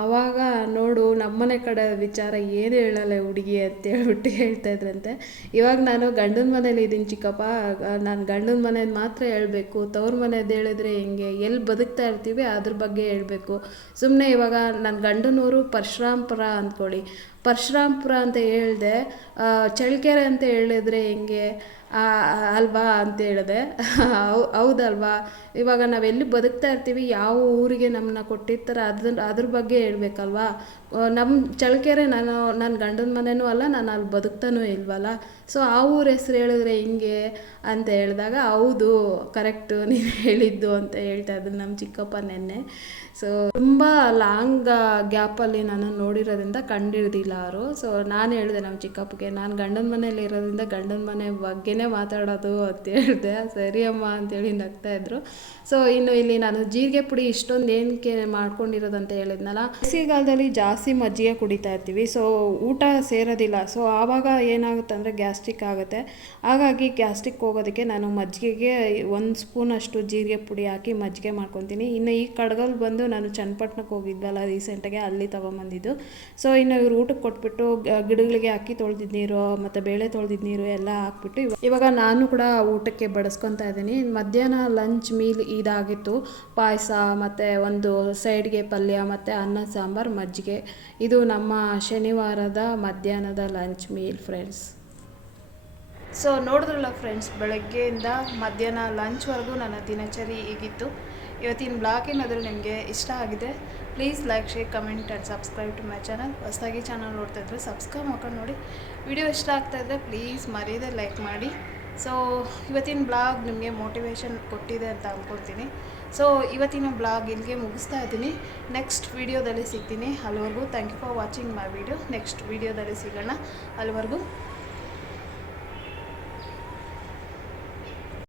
ಆವಾಗ ನೋಡು ನಮ್ಮನೆ ಕಡೆ ವಿಚಾರ ಏನು ಹೇಳಲ್ಲ ಹುಡುಗಿ ಅಂತ ಹೇಳ್ಬಿಟ್ಟು ಹೇಳ್ತಾ ಇದ್ರಂತೆ. ಇವಾಗ ನಾನು ಗಂಡನ ಮನೇಲಿ ಇದ್ದೀನಿ ಚಿಕ್ಕಪ್ಪ, ನಾನು ಗಂಡನ ಮನೇದು ಮಾತ್ರ ಹೇಳಬೇಕು. ತವ್ರ ಮನೇದು ಹೇಳಿದ್ರೆ ಹೆಂಗೆ? ಎಲ್ಲಿ ಬದುಕ್ತಾ ಇರ್ತೀವಿ, ಅದ್ರ ಬಗ್ಗೆ ಹೇಳಬೇಕು. ಸುಮ್ಮನೆ ಇವಾಗ ನನ್ನ ಗಂಡನೂರು ಪರಶುರಾಂಪುರ ಅಂದ್ಕೊಳ್ಳಿ. ಪರಶುರಾಂಪುರ ಅಂತ ಹೇಳಿದೆ ಚಳ್ಳಕೆರೆ ಅಂತ ಹೇಳಿದ್ರೆ ಹೆಂಗೆ? ಅಲ್ವಾ ಅಂತ ಹೇಳಿದೆ. ಹೌದಲ್ವಾ? ಇವಾಗ ನಾವೆಲ್ಲಿ ಬದುಕ್ತಾ ಇರ್ತೀವಿ, ಯಾವ ಊರಿಗೆ ನಮ್ಮನ್ನ ಕೊಟ್ಟಿರ್ತಾರೆ, ಅದ್ರ ಅದ್ರ ಬಗ್ಗೆ ಹೇಳ್ಬೇಕಲ್ವಾ? ನಮ್ಮ ಚಳ್ಳಕೆರೆ ನಾನು ನನ್ನ ಗಂಡನ ಮನೆಯೂ ಅಲ್ಲ, ನಾನು ಅಲ್ಲಿ ಬದುಕ್ತಾನೂ ಇಲ್ವಲ್ಲ? ಸೊ ಆ ಊರ ಹೆಸ್ರು ಹೇಳಿದ್ರೆ ಹಿಂಗೆ ಅಂತ ಹೇಳಿದಾಗ, ಹೌದು ಕರೆಕ್ಟು ನೀನು ಹೇಳಿದ್ದು ಅಂತ ಹೇಳ್ತಾ ಇದ್ರು ನಮ್ಮ ಚಿಕ್ಕಪ್ಪ ನೆನ್ನೆ. ಸೊ ತುಂಬ ಲಾಂಗ್ ಗ್ಯಾಪಲ್ಲಿ ನಾನು ನೋಡಿರೋದ್ರಿಂದ ಕಂಡಿಡ್ದಿಲ್ಲ ಅವರು. ಸೊ ನಾನು ಹೇಳಿದೆ ನಮ್ಮ ಚಿಕ್ಕಪ್ಪಗೆ, ನಾನು ಗಂಡನ ಮನೇಲಿ ಇರೋದ್ರಿಂದ ಗಂಡನ ಮನೆ ಬಗ್ಗೆನೇ ಮಾತಾಡೋದು ಅಂತ ಹೇಳಿದೆ. ಸರಿ ಅಮ್ಮ ಅಂತೇಳಿ ನಗ್ತಾಯಿದ್ರು ಸೊ ಇನ್ನು ಇಲ್ಲಿ ನಾನು ಜೀರಿಗೆ ಪುಡಿ ಇಷ್ಟೊಂದು ಏನಕ್ಕೆ ಮಾಡ್ಕೊಂಡಿರೋದಂತ ಹೇಳಿದ್ನಲ್ಲ ಬೇಸಿಗೆಗಾಲದಲ್ಲಿ ಜಾಸ್ತಿ ಮಜ್ಜಿಗೆ ಕುಡಿತಾ ಇರ್ತೀವಿ. ಸೊ ಊಟ ಸೇರೋದಿಲ್ಲ. ಸೊ ಆವಾಗ ಏನಾಗುತ್ತೆ ಅಂದರೆ ಗ್ಯಾಸ್ಟ್ರಿಕ್ ಆಗುತ್ತೆ. ಹಾಗಾಗಿ ಗ್ಯಾಸ್ಟ್ರಿಕ್ ಹೋಗೋದಕ್ಕೆ ನಾನು ಮಜ್ಜಿಗೆಗೆ ಒಂದು ಸ್ಪೂನಷ್ಟು ಜೀರಿಗೆ ಪುಡಿ ಹಾಕಿ ಮಜ್ಜಿಗೆ ಮಾಡ್ಕೊತೀನಿ. ಇನ್ನು ಈ ಕಡಗಲ್ಲಿ ಬಂದು ನಾನು ಚನ್ನಪಟ್ಟಣಕ್ಕೆ ಹೋಗಿದ್ವಲ್ಲ ರೀಸೆಂಟಾಗಿ ಅಲ್ಲಿ ತೊಗೊಂಬಂದಿದ್ದು. ಸೊ ಇನ್ನು ಇವ್ರು ಊಟಕ್ಕೆ ಕೊಟ್ಬಿಟ್ಟು ಗಿಡಗಳಿಗೆ ಅಕ್ಕಿ ತೊಳೆದಿದ್ದ ನೀರು, ಮತ್ತು ಬೇಳೆ ತೊಳೆದಿದ್ದ ನೀರು ಎಲ್ಲ ಹಾಕ್ಬಿಟ್ಟು ಇವಾಗ ನಾನು ಕೂಡ ಊಟಕ್ಕೆ ಬಡಿಸ್ಕೊತಾ ಇದ್ದೀನಿ. ಮಧ್ಯಾಹ್ನ ಲಂಚ್ ಮೀಲ್ ಇದಾಗಿತ್ತು. ಪಾಯಸ, ಮತ್ತು ಒಂದು ಸೈಡ್ಗೆ ಪಲ್ಯ, ಮತ್ತು ಅನ್ನ ಸಾಂಬಾರು ಮಜ್ಜಿಗೆ. ಇದು ನಮ್ಮ ಶನಿವಾರದ ಮಧ್ಯಾಹ್ನದ ಲಂಚ್ ಮೀಲ್ ಫ್ರೆಂಡ್ಸ್ ಸೊ ನೋಡಿದ್ರಲ್ಲ ಫ್ರೆಂಡ್ಸ್ ಬೆಳಗ್ಗೆಯಿಂದ ಮಧ್ಯಾಹ್ನ ಲಂಚ್ವರೆಗೂ ನನ್ನ ದಿನಚರಿ ಹೀಗಿತ್ತು. ಇವತ್ತಿನ ಬ್ಲಾಗ್ ಏನಾದರೂ ನಿಮಗೆ ಇಷ್ಟ ಆಗಿದೆ please like share comment and subscribe to my channel ಹೊಸದಾಗಿ ಚಾನಲ್ ನೋಡ್ತಾ ಇದ್ರೆ ಸಬ್ಸ್ಕ್ರೈಬ್ ಮಾಡ್ಕೊಂಡು ನೋಡಿ. ವಿಡಿಯೋ ಇಷ್ಟ ಆಗ್ತಾ ಇದ್ದರೆ ಪ್ಲೀಸ್ ಮರೀದೆ ಲೈಕ್ ಮಾಡಿ. ಸೊ ಇವತ್ತಿನ ಬ್ಲಾಗ್ ನಿಮಗೆ ಮೋಟಿವೇಶನ್ ಕೊಟ್ಟಿದೆ ಅಂತ ಅಂದ್ಕೊಳ್ತೀನಿ ಸೊ ಇವತ್ತಿನ ಬ್ಲಾಗ್ ಇಲ್ಲಿಗೆ ಮುಗಿಸ್ತಾ ಇದ್ದೀನಿ. ನೆಕ್ಸ್ಟ್ ವೀಡಿಯೋದಲ್ಲಿ ಸಿಗ್ತೀನಿ. ಅಲ್ಲಿವರೆಗೂ thank you for watching my video next ವೀಡಿಯೋದಲ್ಲಿ ಸಿಗೋಣ. ಅಲ್ಲಿವರೆಗೂ